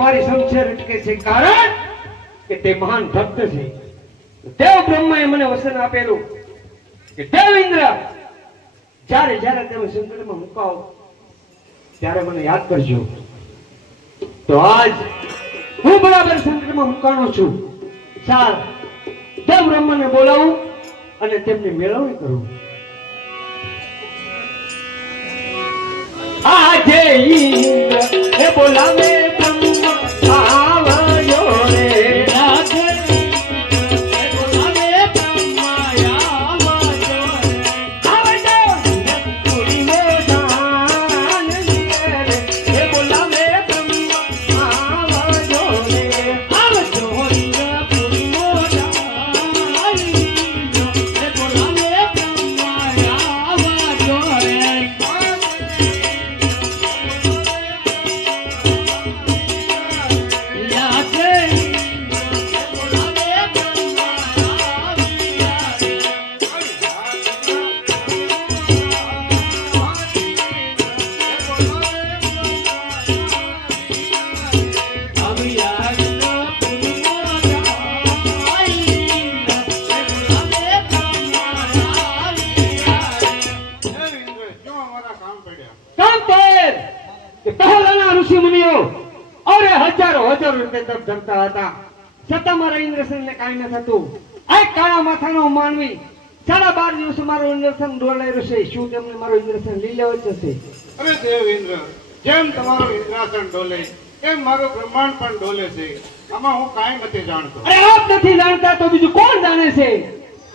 મારી શમશેર અટકે છે કારણ કે તે મહાન ભક્ત છે. દેવ બ્રહ્માએ મને વચન આપેલું કે દેવ ઇન્દ્ર જ્યારે જ્યારે તમે સંકટમાં મુકાઓ ત્યારે મને યાદ કરજો. તો આજ હું બરાબર સંકટમાં મુકાણો છું. ચાલ દેવ બ્રહ્માને બોલાવું અને તેમની મેળવણી કરું. આજે ઇન્દ્ર એ બોલાવે જેમ તમારું ઇન્દ્રાસન ડોલે એમ મારું બ્રહ્માંડ પણ ડોલે છે. આમાં હું કાંઈ નથી જાણતો. અરે આપ નથી જાણતા તો બીજું કોણ જાણે છે?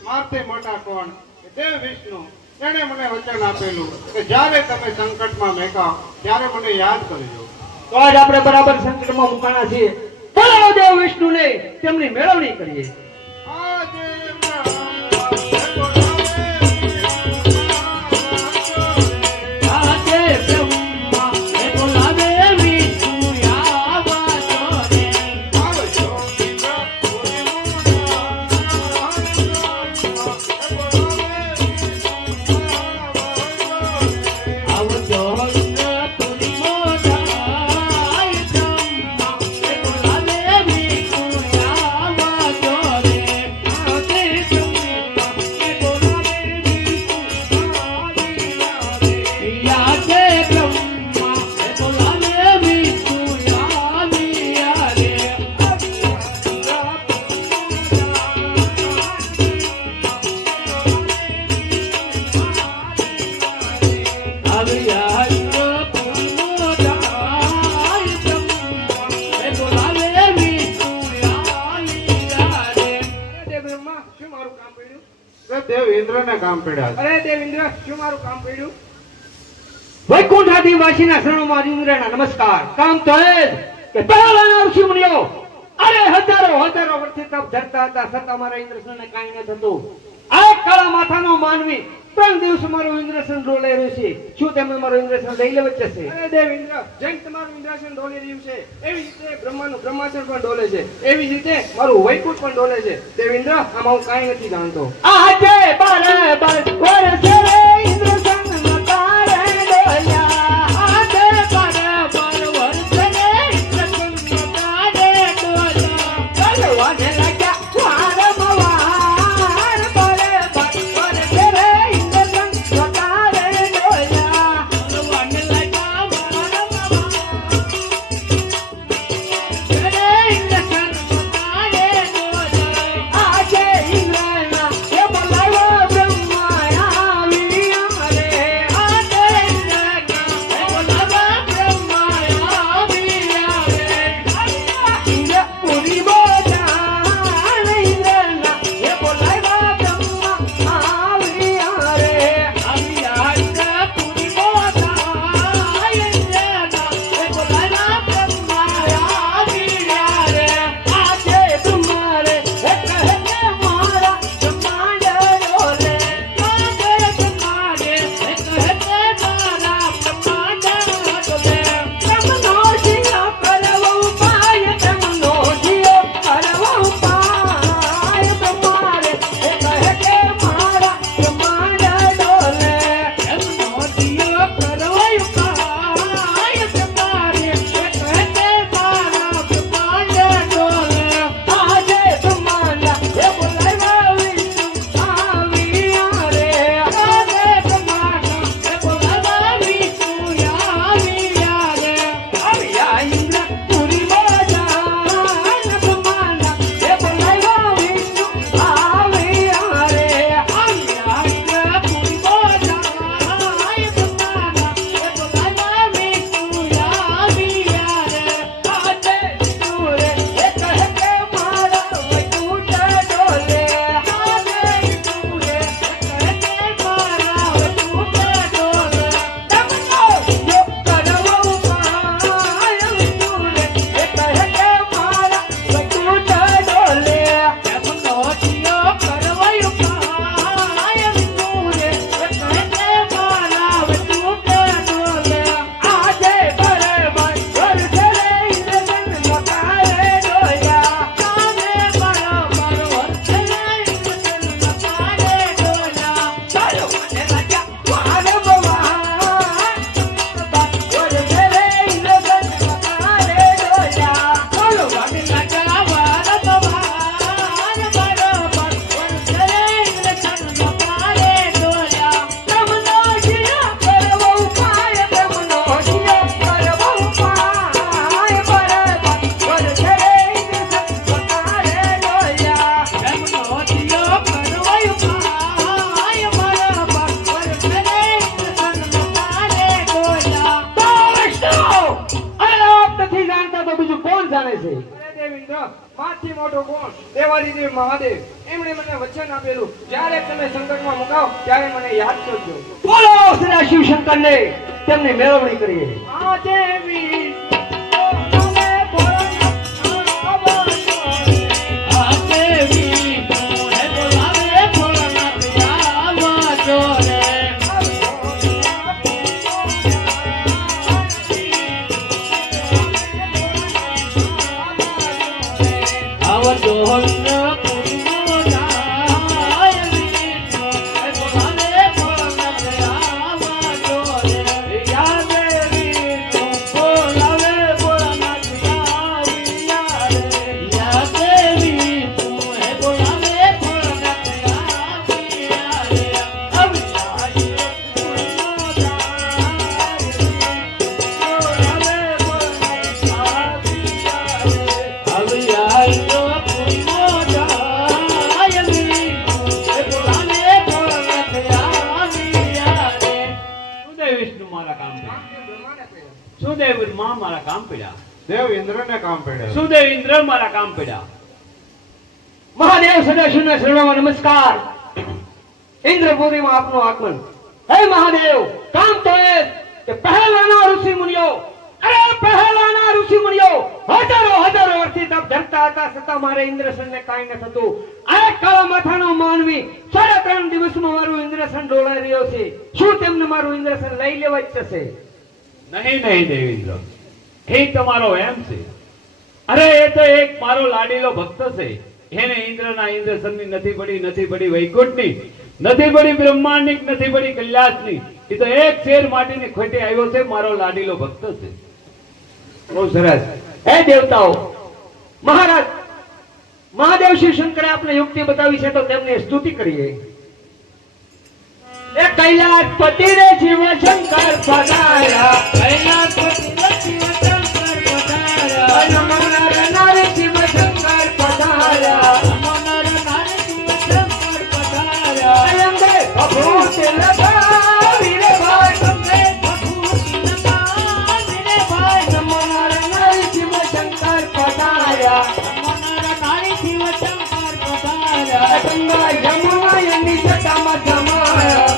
મારતે મોટા કોણ? દેવ વિષ્ણુ. તેણે મને વચન આપેલું કે જ્યારે તમે સંકટમાં મેકાવ ત્યારે મને યાદ કરજો. તો આજ આપણે બરાબર સંકટમાં મુકાણા છીએ. બોલાવો દેવ વિષ્ણુને, તેમની મેળવણી કરીએ. વૈકુંઠાદિવાસીના શરણોમાં ઇન્દ્રના નમસ્કાર. કામ તો એ કે પહેલાના ઋષિ મુનિઓ અરે હજારો વર્ષથી તપ ધરતા હતા છતાં મારા ઇન્દ્રસનને કાંઈ ન થતું. આ કાળા માથાનો માનવી 3 દિવસ મારું ઇન્દ્રસન ડોલે રહ્યું છે. શું તમે મારું ઇન્દ્રસન લઈ લેવા જશે? અરે દેવ ઇન્દ્ર, જેમ તમારું ઇન્દ્રાસન ડોલી રહ્યું છે એવી જ રીતે બ્રહ્માનું બ્રહ્માસન પણ ડોલે છે, એવી જ રીતે મારું વૈકુંઠ પણ ડોલે છે. દેવ ઇન્દ્ર, આમાં હું કાંઈ નથી જાણતો. આજે બરાબર વરસે રે ઇન્દ્રસન મતારે ડોલ્યા. આજે બરાબર વરસે રે ઇન્દ્રસન મતારે ડોલ્યા. ચાલવાને લાગ્યા વારંવાર બરાબર વરસે રે ઇન્દ્રસન મતારે ડોલ્યા. ચાલવાને લાગ્યા વારંવાર રે ઇન્દ્રસન મતારે ડોલ્યા. આજે ઇન્દ્રના એ બોલાવ્યો બ્રહ્મા આવ્યા રે. આજે ઇન્દ્રના એ બોલાવ્યો બ્રહ્મા આવ્યા રે. ઇન્દ્ર પુરી બોજાન ઇન્દ્રના એ બોલાવ્યો બ્રહ્મા આવ્યા રે. આવ્યા ઇન્દ્ર પુરી બોજાન ઇન્દ્રના એ બોલાવ્યો બ્રહ્મા આવ્યા રે. આજે બ્રહ્મા રે એ કહે કે મારા બ્રહ્માંડ ડોલે. આજે બ્રહ્મા રે એ કહે કે મારા બ્રહ્માંડ ડોલે. બ્રહ્મનો જીયો કરવો ઉપાય, બ્રહ્મનો જીયો કરવો ઉપાય. બ્રહ્મા રે એ કહે કે મારા બ્રહ્માંડ ડોલે. બ્રહ્મનો જીયો કરવો ઉપાય, બ્રહ્મા રે એ કહે કે મારા બ્રહ્માંડ ડોલે. આજે બ્રહ્માંડ એ બોલાવ્યા વિષ્ણુ આવ્યા રે. આજે બ્રહ્માંડ એ બોલાવ્યા વિષ્ણુ આવ્યા રે. આવ્યા ઇન્દ્ર પુરી બોજાન બ્રહ્માંડ એ બોલાવ્યા વિષ્ણુ આવ્યા રે. આવ્યા ઇન્દ્ર પુરી બોજાન બ્રહ્માંડ એ બોલાવ્યા વિષ્ણુ આવ્યા રે. આજે વિષ્ણુ રે એ કહે કે મારા વૈકુંઠ ડોલે. આજે વિષ્ણુ રે એ કહે કે મારા વૈકુંઠ ડોલે. બ્રહ્મનો જીયો કરવો ઉપાય, વિષ્ણુ રે એ કહે કે મારા વૈકુંઠ ડોલે. બ્રહ્મનો જીયો કરવો ઉપાય, વિષ્ણુ રે એ કહે કે મારા વૈકુંઠ ડોલે. આજે બરાબર વરસે રે ઇન્દ્રસન મતારે ડોલ્યા. આજે બરાબર વરસે રે ઇન્દ્રસન મતારે ડોલ્યા. ચાલવાને લાગ્યા વારંવાર વરસે રે ઇન્દ્રસન મતારે ડોલ્યા. ચાલવાને લાગ્યા વારંવાર બરાબર વરસે રે ઇન્દ્રસન મતારે ડોલ્યા. બ્રહ્મનો જીયો કરવો ઉપાય, બ્રહ્મનો જીયો કરવો ઉપાય. બરાબર વરસે રે ઇન્દ્રસન મતારે ડોલ્યા. બ્રહ્મનો જીયો કરવો ઉપાય, બરાબર વરસે રે ઇન્દ્રસન મતારે ડોલ્યા. તો વિષ્ણુ, અરે આપ નથી જાણતા તો બીજું કોણ જાણે છે? અરે દેવ ઇન્દ્ર, માથી મોટો કોણ? દેવાદિદેવ મહાદેવ. એમણે મને વચન આપેલું, જ્યારે તમે સંકટમાં મુકાવ ત્યારે મને યાદ કરજો. બોલો સદા શિવ શંકરને, તેમની મેળવણી કરીએ. આ દેવી સુદેવ માં મારા કામ પડ્યા. દેવ ઇન્દ્રને કામ પડ્યા. સુદેવ ઇન્દ્ર મારા કામ પડ્યા. મહાદેવ સદાશિવના શરણોમાં નમસ્કાર. ઇન્દ્રપુરીમાં આપનું આગમન. હે મહાદેવ, કામ તો એ કે પહેલાના ઋષિ મુનિઓ અરે પહેલાના ઋષિ મુનિઓ હજારો વર્ષથી તપ ધરતા હતા, છતાં મારે ઇન્દ્રસનને કાંઈ ન થતું. આ કાળા માથાનો માનવી 3.5 દિવસમાં મારું ઇન્દ્રસન ડોલાઈ રહ્યો છે. શું તેમને મારું ઇન્દ્રસન લઈ લેવા જ થશે? નહીં દેવેન્દ્ર, એ તમારો એમ છે. અરે એ તો એક મારો લાડીલો ભક્ત છે. એને ઇન્દ્રના ઇન્દ્રસનની નથી પડી વૈકુંઠની, નથી પડી બ્રહ્માંડની, નથી પડી કૈલાસની. એ તો એક શેર માટીની ખોટે આવ્યો છે. મારો લાડીલો ભક્ત છે. બહુ સરસ. હે દેવતાઓ, મહારાજ મહાદેવ શિવ શંકરે આપને યુક્તિ બતાવી છે, તો તેમની સ્તુતિ કરીએ. એ કૈલાસપતિ રે શિવ શંકર પધાર્યા, કૈલાસપતિ રે શિવ શંકર પધાર્યા, નમો નર નર શિવ શંકર પધાર્યા, નમો નર નર શિવ શંકર પધાર્યા. અંગે ભભૂત લગાવી રે ભાઈ, અંગે ભભૂત લગાવી રે ભાઈ, નમો નર નર શિવ શંકર પધાર્યા, નમો નર નર શિવ શંકર પધાર્યા. ગંગા યમુના એની જટામાં જમાયા,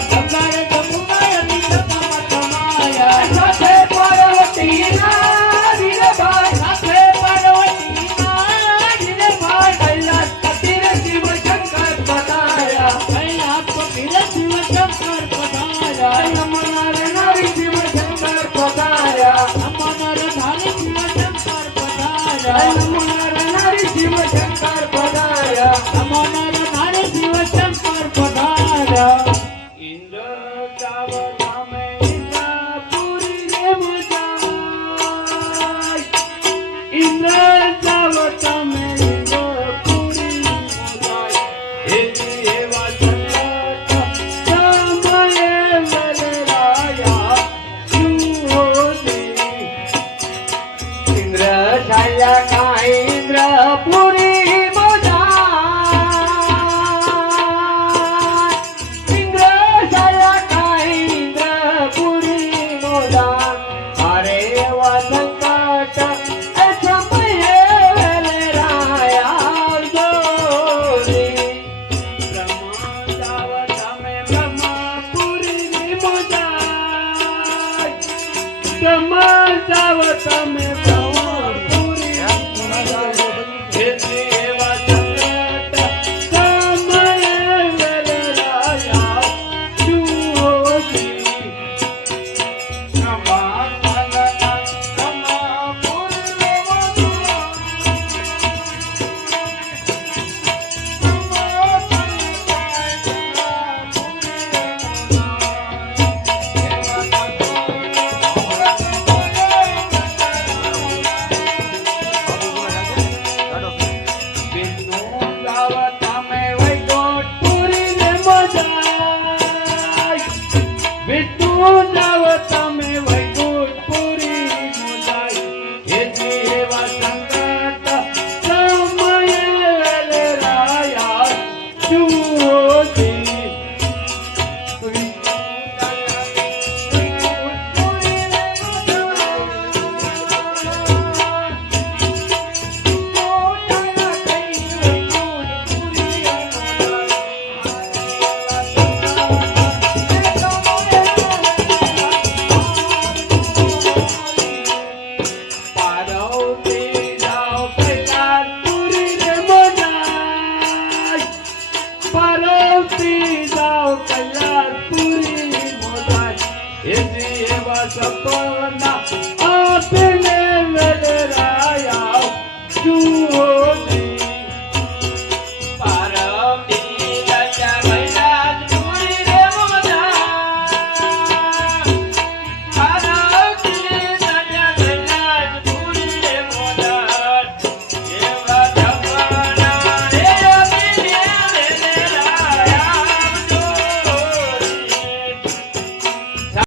સપના